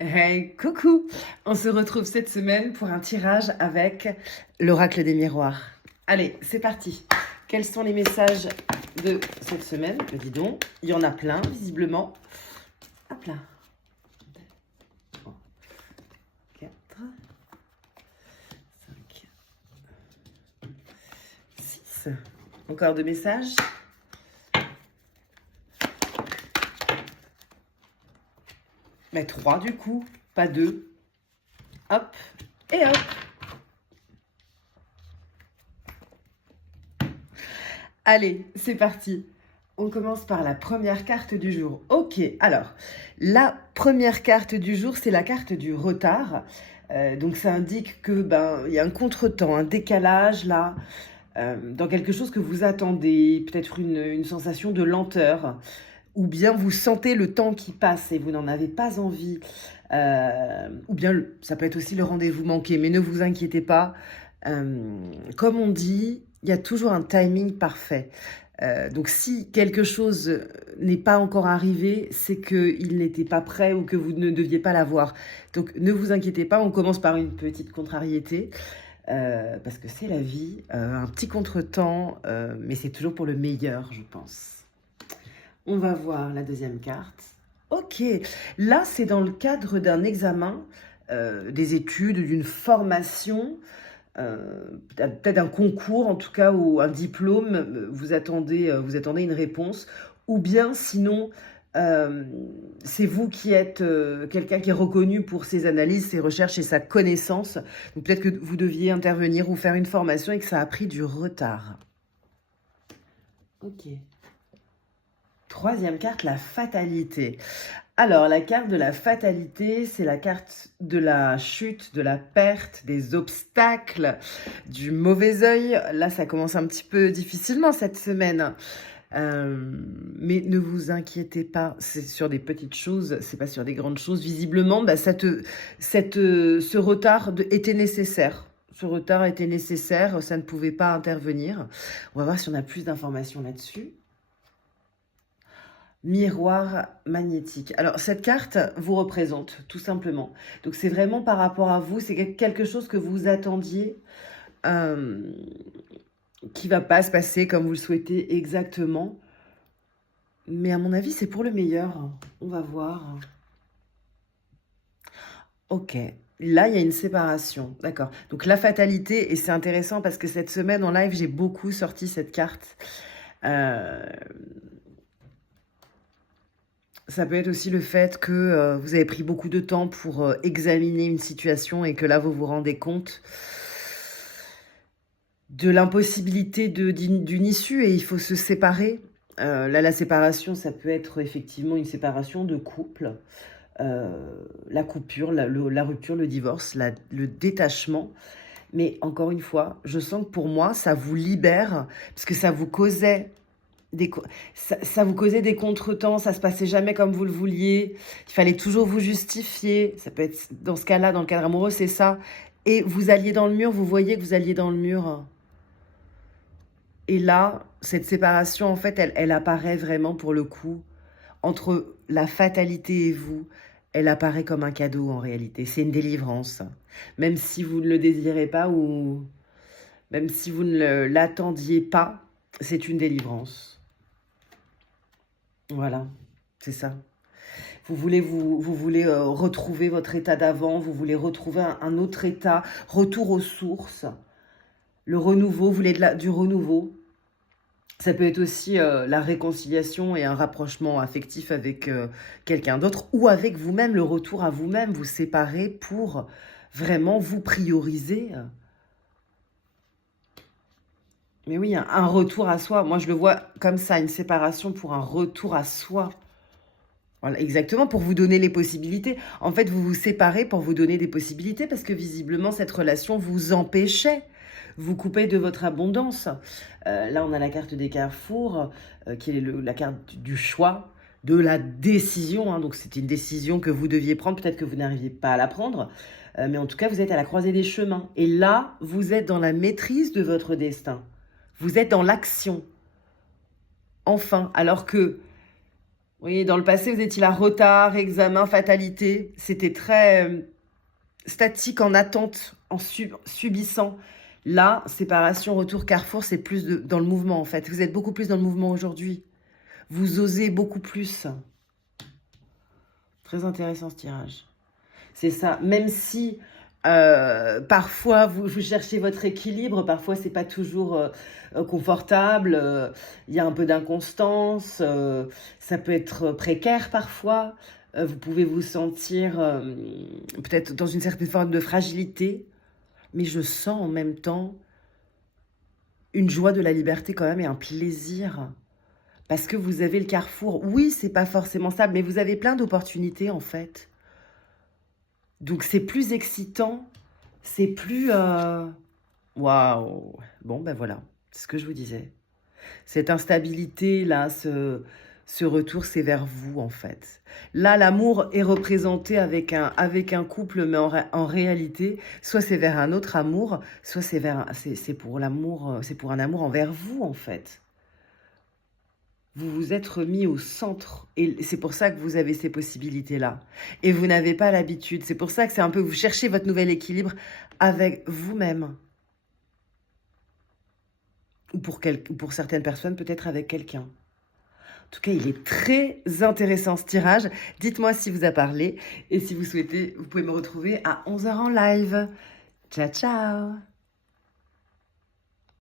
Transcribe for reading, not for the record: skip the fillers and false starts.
Hey, coucou! On se retrouve cette semaine pour un tirage avec l'oracle des miroirs. Allez, c'est parti. Quels sont les messages de cette semaine? Dis donc, il y en a plein, visiblement. Hop là. 3, 4, 5, 6. Encore de messages. Mais 3 du coup, pas 2. Hop, et hop. Allez, c'est parti. On commence par la première carte du jour. Ok, alors, la première carte du jour, c'est la carte du retard. Donc ça indique que il y a un contretemps, un décalage là, dans quelque chose que vous attendez, peut-être une sensation de lenteur, ou bien vous sentez le temps qui passe et vous n'en avez pas envie, ou bien ça peut être aussi le rendez-vous manqué, mais ne vous inquiétez pas. Comme on dit, il y a toujours un timing parfait. Donc si quelque chose n'est pas encore arrivé, c'est qu'il n'était pas prêt ou que vous ne deviez pas l'avoir. Donc ne vous inquiétez pas, on commence par une petite contrariété, parce que c'est la vie, un petit contretemps, mais c'est toujours pour le meilleur, je pense. On va voir la deuxième carte. Ok, là c'est dans le cadre d'un examen, des études, d'une formation, peut-être un concours en tout cas, ou un diplôme, vous attendez une réponse, ou bien sinon, c'est vous qui êtes quelqu'un qui est reconnu pour ses analyses, ses recherches et sa connaissance. Donc peut-être que vous deviez intervenir ou faire une formation et que ça a pris du retard. Ok. Troisième carte, la fatalité. Alors, la carte de la fatalité, c'est la carte de la chute, de la perte, des obstacles, du mauvais œil. Là, ça commence un petit peu difficilement cette semaine. Mais ne vous inquiétez pas, c'est sur des petites choses, c'est pas sur des grandes choses. Visiblement, ce retard était nécessaire. Ce retard était nécessaire, ça ne pouvait pas intervenir. On va voir si on a plus d'informations là-dessus. Miroir magnétique. Alors, cette carte vous représente, tout simplement. Donc, c'est vraiment par rapport à vous. C'est quelque chose que vous attendiez, qui va pas se passer comme vous le souhaitez exactement. Mais à mon avis, c'est pour le meilleur. On va voir. Ok. Là, il y a une séparation. D'accord. Donc, la fatalité, et c'est intéressant parce que cette semaine, en live, j'ai beaucoup sorti cette carte. Ça peut être aussi le fait que vous avez pris beaucoup de temps pour examiner une situation et que là, vous vous rendez compte de l'impossibilité d'une issue et il faut se séparer. Là, la séparation, ça peut être effectivement une séparation de couple, la coupure, la rupture, le divorce, le détachement. Mais encore une fois, je sens que pour moi, ça vous libère parce que ça vous causait ça vous causait des contretemps, ça se passait jamais comme vous le vouliez, il fallait toujours vous justifier, ça peut être dans ce cas-là, dans le cadre amoureux, c'est ça. Et vous alliez dans le mur, vous voyez que vous alliez dans le mur. Et là, cette séparation, en fait, elle apparaît vraiment pour le coup, entre la fatalité et vous, elle apparaît comme un cadeau en réalité. C'est une délivrance. Même si vous ne le désirez pas ou même si vous ne l'attendiez pas, c'est une délivrance. Voilà, c'est ça. Vous voulez retrouver votre état d'avant, vous voulez retrouver un autre état, retour aux sources, le renouveau, vous voulez du renouveau. Ça peut être aussi la réconciliation et un rapprochement affectif avec quelqu'un d'autre ou avec vous-même, le retour à vous-même, vous séparer pour vraiment vous prioriser. Mais oui, un retour à soi. Moi, je le vois comme ça, une séparation pour un retour à soi. Voilà, exactement, pour vous donner les possibilités. En fait, vous vous séparez pour vous donner des possibilités parce que visiblement, cette relation vous empêchait, vous coupait de votre abondance. Là, on a la carte des carrefours, qui est la carte du choix, de la décision. Hein. Donc, c'était une décision que vous deviez prendre. Peut-être que vous n'arriviez pas à la prendre. Mais en tout cas, vous êtes à la croisée des chemins. Et là, vous êtes dans la maîtrise de votre destin. Vous êtes dans l'action. Enfin, alors que Oui, dans le passé, vous étiez là, retard, examen, fatalité. C'était très statique, en attente, en subissant. Là, séparation, retour, carrefour, c'est plus dans le mouvement en fait. Vous êtes beaucoup plus dans le mouvement aujourd'hui. Vous osez beaucoup plus. Très intéressant ce tirage. C'est ça. Même si parfois vous cherchez votre équilibre, parfois c'est pas toujours confortable. Il y a un peu d'inconstance. Ça peut être précaire parfois. Vous pouvez vous sentir peut-être dans une certaine forme de fragilité. Mais je sens en même temps une joie de la liberté quand même et un plaisir. Parce que vous avez le carrefour. Oui, c'est pas forcément ça, mais vous avez plein d'opportunités en fait. Donc c'est plus excitant, c'est plus... Waouh! Bon, ben voilà, c'est ce que je vous disais. Cette instabilité-là, ce retour, c'est vers vous en fait. Là, l'amour est représenté avec un couple, mais en réalité, soit c'est vers un autre amour, soit c'est pour l'amour, c'est pour un amour envers vous en fait. Vous vous êtes remis au centre et c'est pour ça que vous avez ces possibilités-là. Et vous n'avez pas l'habitude. C'est pour ça que c'est un peu, vous cherchez votre nouvel équilibre avec vous-même. Ou pour certaines personnes, peut-être avec quelqu'un. En tout cas, il est très intéressant ce tirage. Dites-moi si vous a parlé. Et si vous souhaitez, vous pouvez me retrouver à 11 h en live. Ciao, ciao!